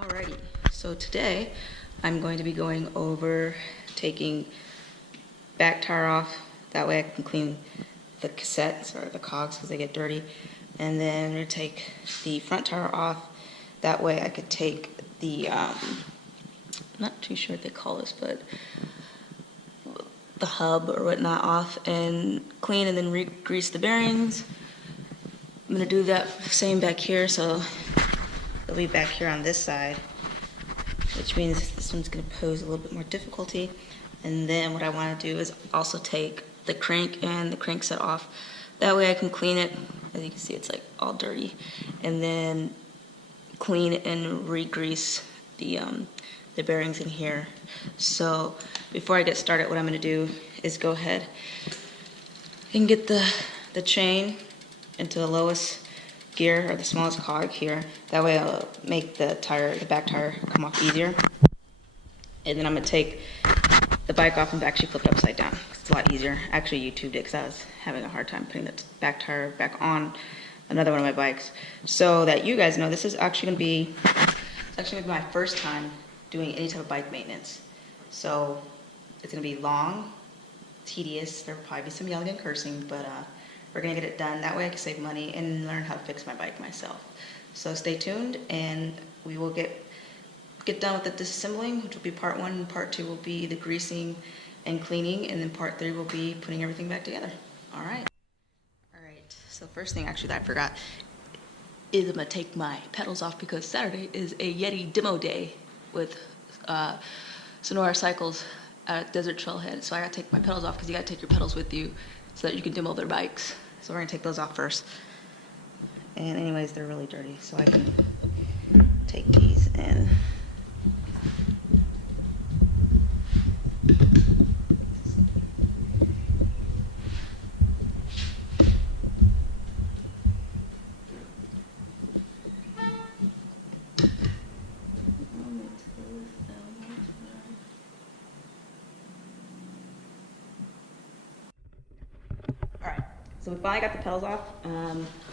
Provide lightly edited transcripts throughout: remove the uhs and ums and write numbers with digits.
Alrighty, so today I'm going to be going over taking back tire off. That way I can clean the cassettes or the cogs because they get dirty. And then I'm going to take the front tire off. That way I could take the, I'm not too sure what they call this, but the hub or whatnot off and clean and then re-grease the bearings. I'm going to do that same back here, so it'll be back here on this side, which means this one's going to pose a little bit more difficulty. And then what I want to do is also take the crank and the crankset off. That way I can clean it. As you can see, it's like all dirty. And then clean and re-grease the bearings in here. So before I get started, what I'm going to do is go ahead and get the chain into the lowest gear or the smallest cog here. That way I'll make the back tire come off easier. And then I'm going to take the bike off and actually flip it upside down. It's a lot easier. I actually YouTubed it because I was having a hard time putting the back tire back on another one of my bikes. So that you guys know, this is actually going to be, my first time doing any type of bike maintenance. So it's going to be long, tedious. There will probably be some yelling and cursing, but we're going to get it done. That way I can save money and learn how to fix my bike myself. So stay tuned, and we will get done with the disassembling, which will be part 1, and part 2 will be the greasing and cleaning, and then part 3 will be putting everything back together. All right. So first thing actually that I forgot is I'm going to take my pedals off because Saturday is a Yeti demo day with Sonora Cycles at Desert Trailhead. So I got to take my pedals off because you got to take your pedals with you so that you can demo their bikes. So we're going to take those off first. And anyways, they're really dirty, so I can take these and so we finally got the pedals off.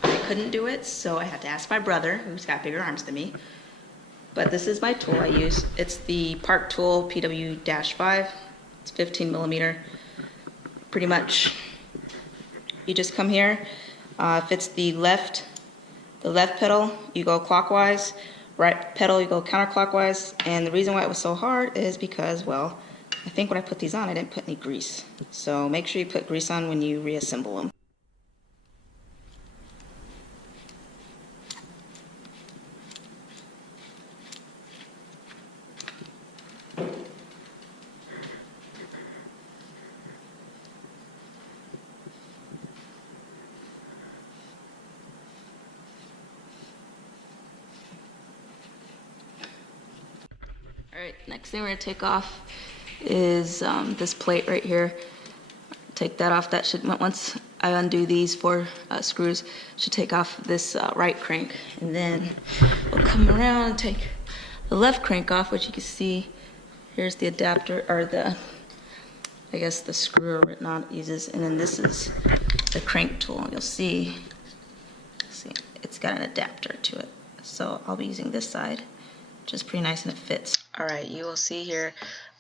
I couldn't do it, so I had to ask my brother, who's got bigger arms than me. But this is my tool I use. It's the Park Tool PW-5. It's 15 millimeter. Pretty much, you just come here. If it's the left pedal, you go clockwise. Right pedal, you go counterclockwise. And the reason why it was so hard is because, well, I think when I put these on, I didn't put any grease. So make sure you put grease on when you reassemble them. Alright, next thing we're going to take off is this plate right here. Take that off. That should, once I undo these 4 screws, should take off this right crank. And then we'll come around and take the left crank off, which you can see, here's the adapter, or the, I guess the screw or whatnot uses. And then this is the crank tool. You'll see, it's got an adapter to it. So I'll be using this side, which is pretty nice and it fits. Alright, you will see here,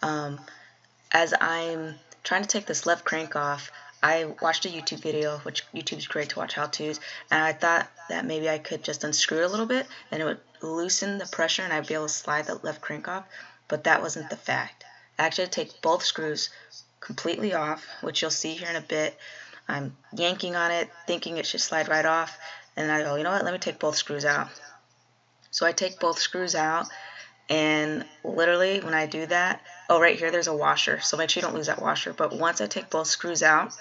as I'm trying to take this left crank off, I watched a YouTube video, which YouTube's great to watch how-tos, and I thought that maybe I could just unscrew it a little bit and it would loosen the pressure and I'd be able to slide the left crank off, but that wasn't the fact. I actually had to take both screws completely off, which you'll see here in a bit. I'm yanking on it, thinking it should slide right off, and I go, you know what, let me take both screws out. So I take both screws out, and literally when I do that, oh, right here there's a washer, so make sure you don't lose that washer. But once I take both screws out,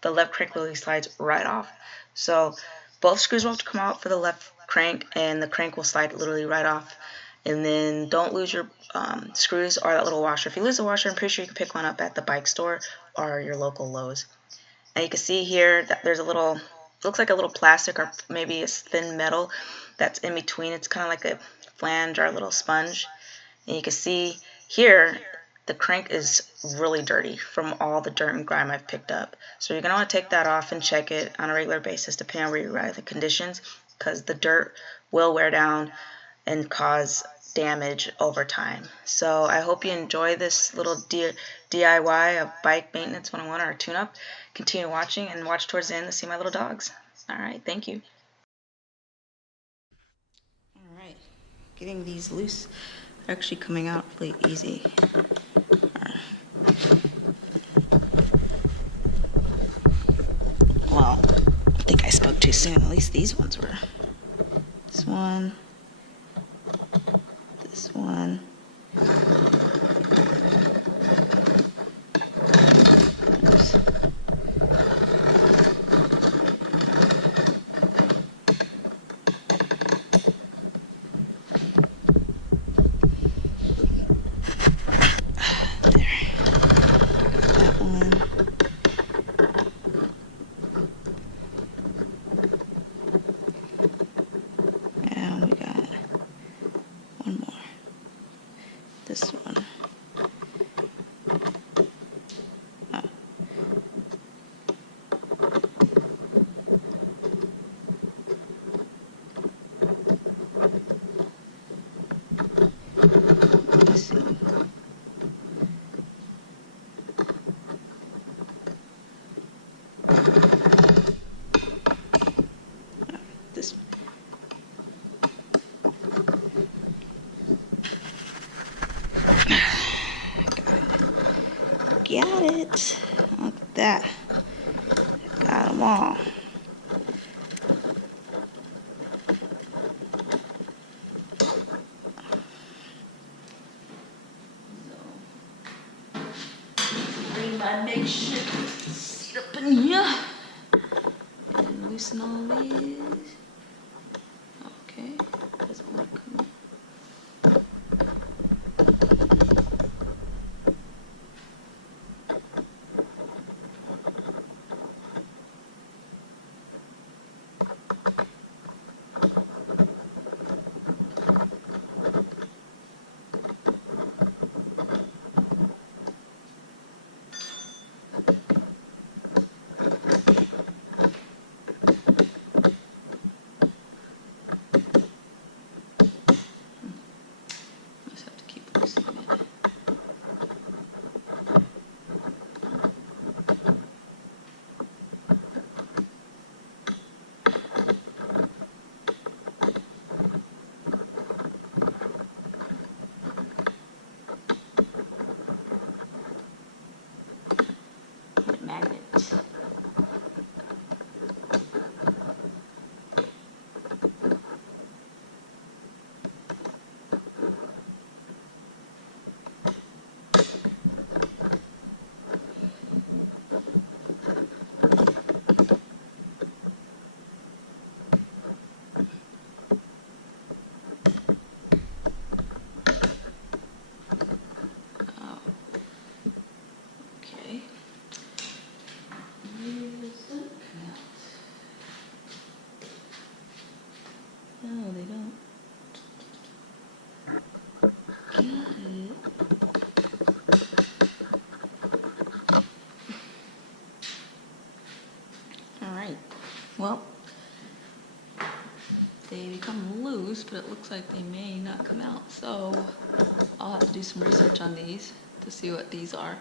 the left crank literally slides right off. So both screws will have to come out for the left crank, and the crank will slide literally right off. And then don't lose your screws or that little washer. If you lose the washer, I'm pretty sure you can pick one up at the bike store or your local Lowe's. And you can see here that there's a little, looks like a little plastic or maybe a thin metal that's in between. It's kind of like a flange or a little sponge. And you can see here the crank is really dirty from all the dirt and grime I've picked up. So you're going to want to take that off and check it on a regular basis depending on where you're at, the conditions, because the dirt will wear down and cause damage over time. So I hope you enjoy this little DIY of bike maintenance 101 or a tune-up. Continue watching and watch towards the end to see my little dogs. All right, thank you. All right, getting these loose. They're actually coming out really easy. Well, I think I spoke too soon. At least these ones were. This one. This one. Oops. This one. Oh. Let's see. This. Got it. Look at that. Got them all. Bring my makeshift seat up in here and loosen all these. Okay, doesn't want to come up. Magnet. No, they don't. Got it. Alright. Well, they become loose, but it looks like they may not come out. So I'll have to do some research on these to see what these are.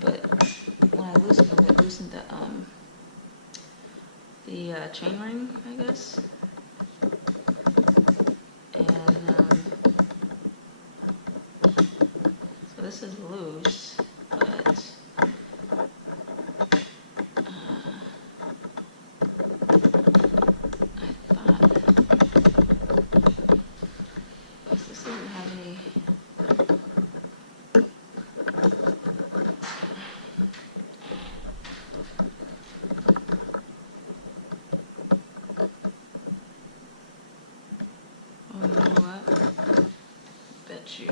But when I loosened them, it loosened the chain ring, I guess. This is loose, but I thought this doesn't have any. Oh, you know what? Bet you.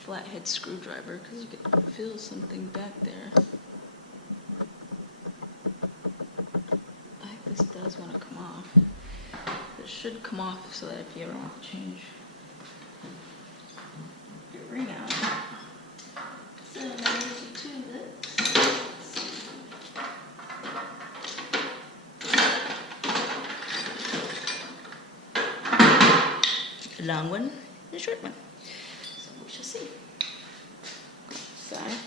Flathead screwdriver because you can feel something back there. I think this does want to come off. It should come off so that if you ever want to change your ring out, so maybe to tune it. a long one and a short one. So we shall see. Side.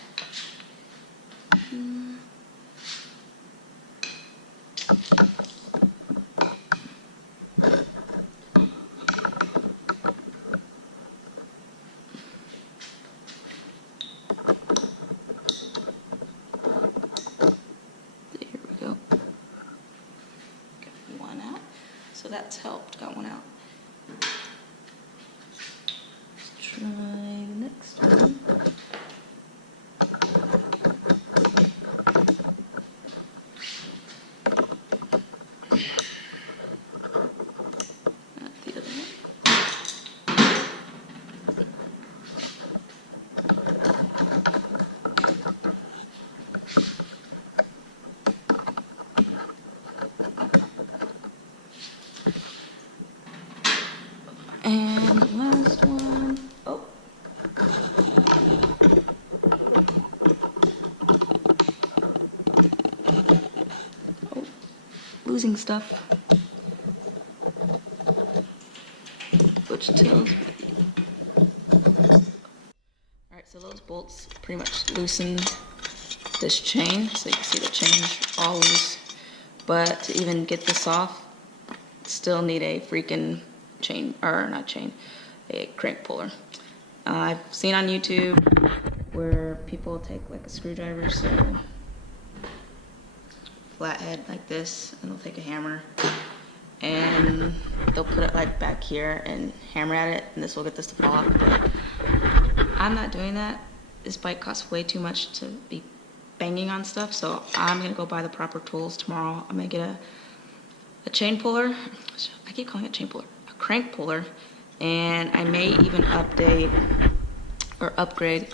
So that's helped, got one out. Let's try the next one. Not the other one. And the last one, oh. Losing stuff. Which tells me. Alright, so those bolts pretty much loosen this chain. So you can see the chain's all loose. But to even get this off, still need a freaking chain, or not chain, a crank puller. I've seen on YouTube where people take like a screwdriver, so flathead like this, and they'll take a hammer and they'll put it like back here and hammer at it, and this will get this to fall off. But I'm not doing that. This bike costs way too much to be banging on stuff, so I'm gonna go buy the proper tools tomorrow. I'm gonna get a chain puller. I keep calling it chain puller. A crank puller, and I may even update or upgrade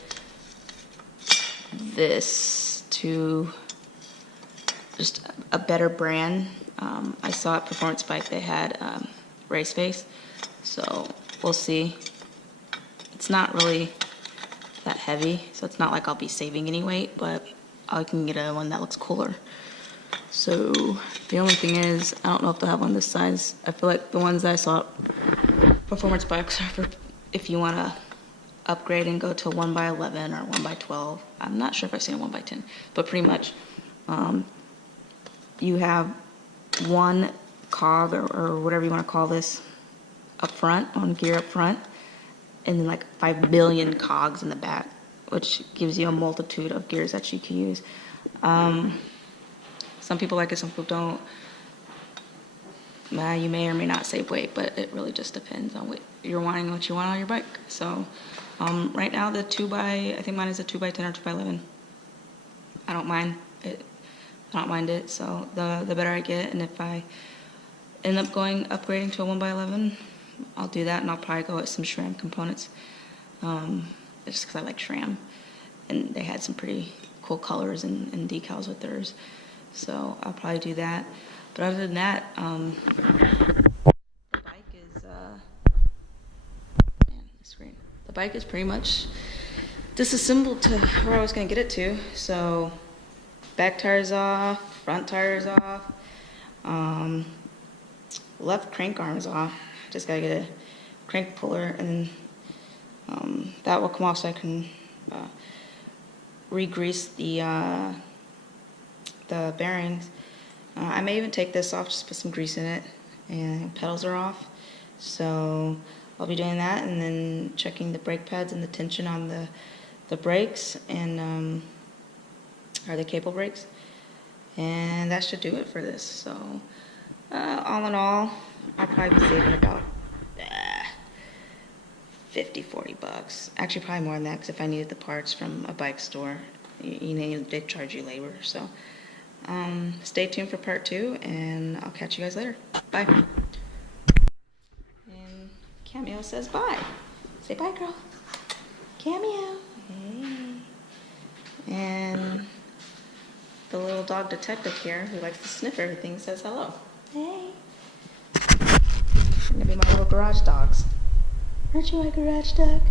this to just a better brand. I saw at Performance Bike they had race face, so we'll see. It's not really that heavy, so it's not like I'll be saving any weight, but I can get one that looks cooler. So the only thing is, I don't know if they'll have one this size. I feel like the ones that I saw at Performance Bikes are for if you want to upgrade and go to 1x11 or 1x12. I'm not sure if I've seen a 1x10, but pretty much you have one cog or whatever you want to call this up front, on gear up front, and then like 5 billion cogs in the back, which gives you a multitude of gears that you can use. Some people like it, some people don't. You may or may not save weight, but it really just depends on what you're wanting, what you want on your bike. So right now the 2x, I think mine is a 2x10 or 2x11. I don't mind it. I don't mind it. So the better I get, and if I end up upgrading to a 1x11, I'll do that, and I'll probably go with some SRAM components. Just because I like SRAM, and they had some pretty cool colors and decals with theirs. So I'll probably do that. But other than that, the bike is man, the screen. The bike is pretty much disassembled to where I was gonna get it to. So back tire's off, front tire's off, left crank arm is off. Just gotta get a crank puller, and that will come off so I can re-grease the bearings. I may even take this off, just put some grease in it, and pedals are off. So I'll be doing that, and then checking the brake pads and the tension on the brakes, and or the cable brakes. And that should do it for this. So all in all, I'll probably be saving about 50, 40 bucks. Actually, probably more than that, because if I needed the parts from a bike store, they charge you labor. So stay tuned for part 2, and I'll catch you guys later. Bye. And Cameo says bye. Say bye, girl. Cameo. Hey. And the little dog detective here, who likes to sniff everything, says hello. Hey. They're gonna be my little garage dogs. Aren't you my garage dog?